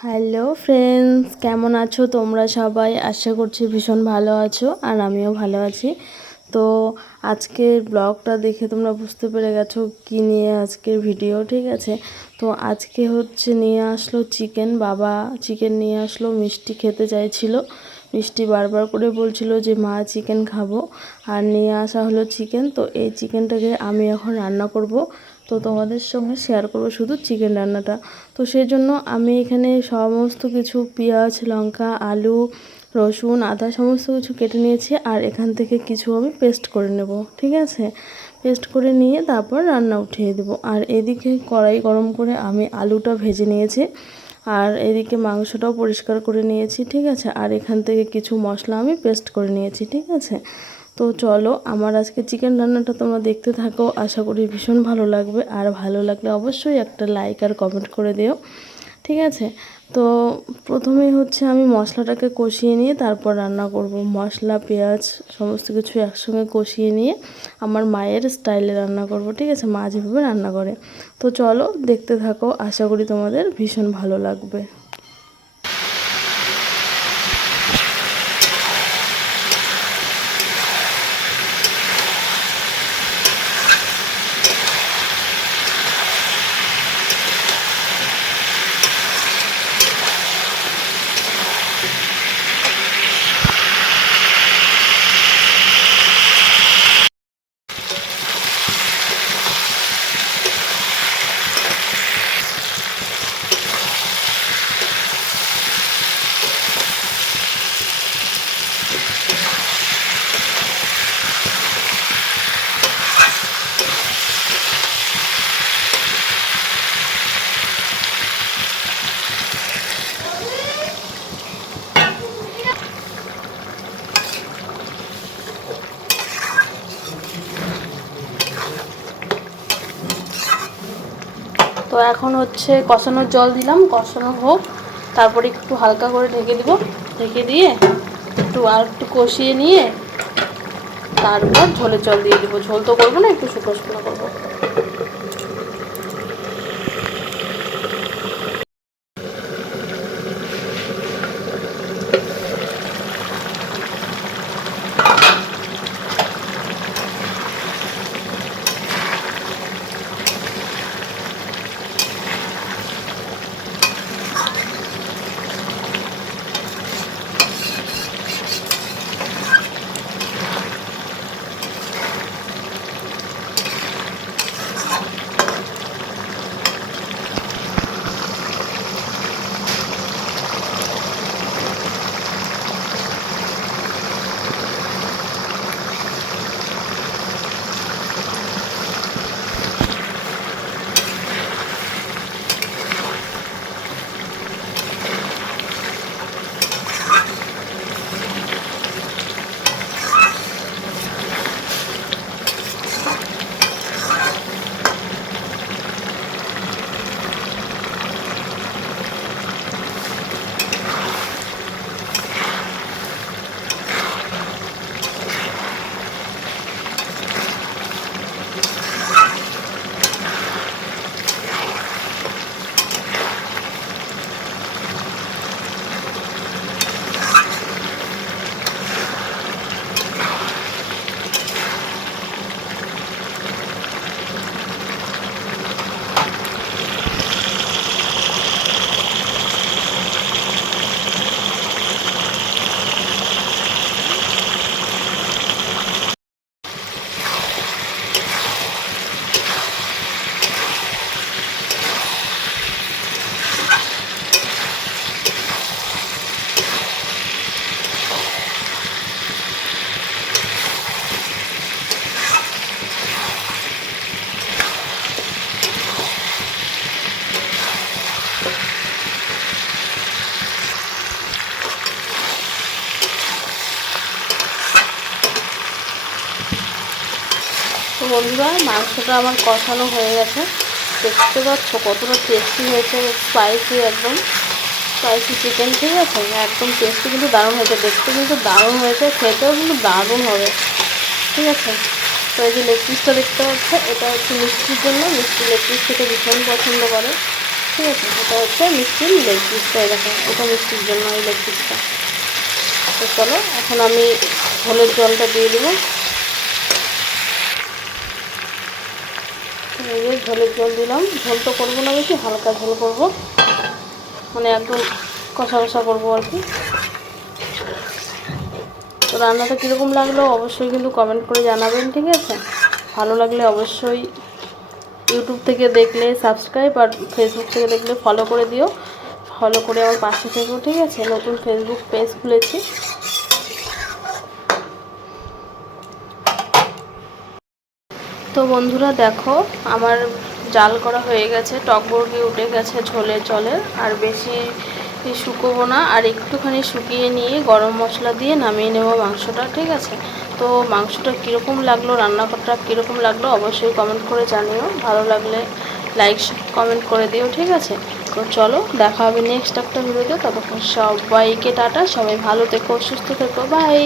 Hello friends কেমন আছো তোমরা সবাই? আশা করছি ভীষণ ভালো আছো আর আমিও ভালো আছি। তো আজকের ব্লগটা দেখে তোমরা বুঝতে পেরে গেছো কি নিয়ে আজকের ভিডিও, ঠিক আছে? তো আজকে হচ্ছে নিয়ে আসলো চিকেন বাবা। চিকেন নিয়ে আসলো, মিষ্টি খেতে চাইছিল। মিষ্টি বারবার করে বলছিল যে, মা, চিকেন খাব। আর নিয়ে আসা হলো চিকেন। তো এই চিকেনটাকে আমি এখন রান্না করব। তো তোমাদের সঙ্গে শেয়ার করব শুধু চিকেন রান্নাটা। তো সেই জন্য আমি এখানে সমস্ত কিছু পেঁয়াজ, লঙ্কা, আলু, রসুন, আদা সমস্ত কিছু কেটে নিয়েছি আর এখান থেকে কিছু আমি পেস্ট করে নেব, ঠিক আছে? পেস্ট করে নিয়ে তারপর রান্না উঠিয়ে দেবো। আর এদিকে কড়াই গরম করে আমি আলুটা ভেজে নিয়েছি আর এদিকে মাংসটাও পরিষ্কার করে নিয়েছি, ঠিক আছে? আর এখান থেকে কিছু মশলা আমি পেস্ট করে নিয়েছি, ঠিক আছে? তো চলো, আমার আজকে চিকেন রান্নাটা তোমরা দেখতে থাকো। আশা করি ভীষণ ভালো লাগবে। আর ভালো লাগলে অবশ্যই একটা লাইক আর কমেন্ট করে দিও। ঠিক আছে? তো প্রথমেই হচ্ছে আমি মশলাটাকে কষিয়ে নিয়ে তারপর রান্না করব। মশলা, পেঁয়াজ সমস্ত কিছু একসঙ্গে কষিয়ে নিয়ে আমার মায়ের স্টাইলে রান্না করব। ঠিক আছে? মা যেভাবে রান্না করে। তো চলো, দেখতে থাকো। আশা করি তোমাদের ভীষণ ভালো লাগবে। তো এখন হচ্ছে কষানোর জল দিলাম, কষানো হোক। তারপরে একটু হালকা করে ঢেকে দিব। ঢেকে দিয়ে একটু আর একটু কষিয়ে নিয়ে তারপর ঝোলের জল দিয়ে দেবো। ঝোল তো করব না, একটু শুকনো শুকনো করব। বন্ধুরা, মাংসটা আমার কষানো হয়ে গেছে। দেখতে পাচ্ছ কতটা টেস্টি হয়েছে স্পাইসি একদম। স্পাইসি চিকেন ঠিক আছে? একদম টেস্টি কিন্তু দারুণ হয়েছে। দেখতে কিন্তু দারুণ হয়েছে, খেতেও কিন্তু দারুণ হবে। ঠিক আছে? তো এই যে লেগ পিসটা দেখতে পাচ্ছে, এটা হচ্ছে মিষ্টির জন্য। মিষ্টি লেগ পিস খেতে ভীষণ পছন্দ করে। ঠিক আছে? এটা হচ্ছে মিষ্টির লেগ পিসটা এরকম এটা মিষ্টির জন্য এই লেগ পিসটা তো চলো, এখন আমি ঝোলের জলটা দিয়ে দেবো। এই ঝোলের জল দিলাম। ঝোল তো করব না বেশি, হালকা ঝোল করব। মানে একদম কষা কষা করব আর কি। তো রান্নাটা কীরকম লাগল অবশ্যই কিন্তু কমেন্ট করে জানাবেন, ঠিক আছে? ভালো লাগলে অবশ্যই ইউটিউব থেকে দেখলে সাবস্ক্রাইব আর ফেসবুক থেকে দেখলে ফলো করে দিও। ফলো করে আমার পাশে থেকেও ঠিক আছে? নতুন ফেসবুক পেজ খুলেছি। তো বন্ধুরা দেখো, আমার জাল করা হয়ে গেছে, টক বর্গি উঠে গেছে ঝোলে চলে, আর বেশি শুকোবো না, আর একটুখানি শুকিয়ে নিয়ে গরম মশলা দিয়ে নামিয়ে নেব মাংসটা, ঠিক আছে? তো মাংসটা কীরকম লাগল রান্নাটা কীরকম লাগল, অবশ্যই কমেন্ট করে জানিও, ভালো লাগলে লাইক কমেন্ট করে দিও, ঠিক আছে? তো চলো, দেখা হবে নেক্সট একটা ভিডিওতে ততক্ষণ সবাইকে টাটা, সবাই ভালো থেকো, সুস্থ থেকো বাই